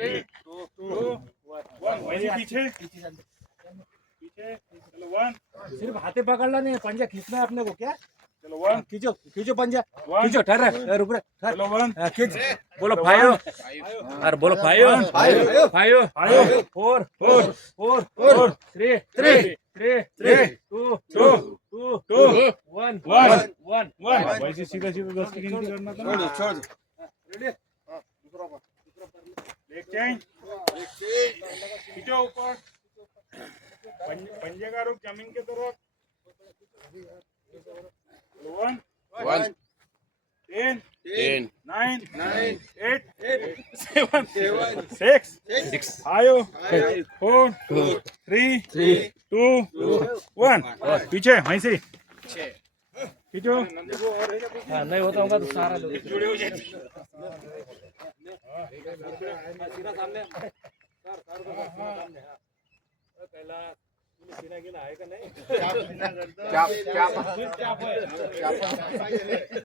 3 2 1 वैसे पीछे पीछे चलो 1 सिर्फ हाथे पकड़ना नहीं है, पंजा खींचना है अपने को क्या। चलो 1 खींचो खींचो पंजा, One. खींचो ठहर रुक रहे ठहर। चलो 1 खींच बोलो फाइव, अरे बोलो फाइव फाइव 4 4 4 3 3 3 2 2 2 1 1 1 वैसे सीधा सीधा 10 की गिनती करना था ना। छोड़ दो रेडी। लेग चेंज खींचो ऊपर पंजे का रुख जमीन की तरफ 1 1 10 10 9 9 8 7 6 5 4 3 2 1 पीछे वहीं से खींचो हाँ, नहीं होता होगा तो सारा लोग जुड़े हो जाते सीधा सामने सर सर को सामने। हाँ कैलाश सीना गिना है का नहीं। क्या क्या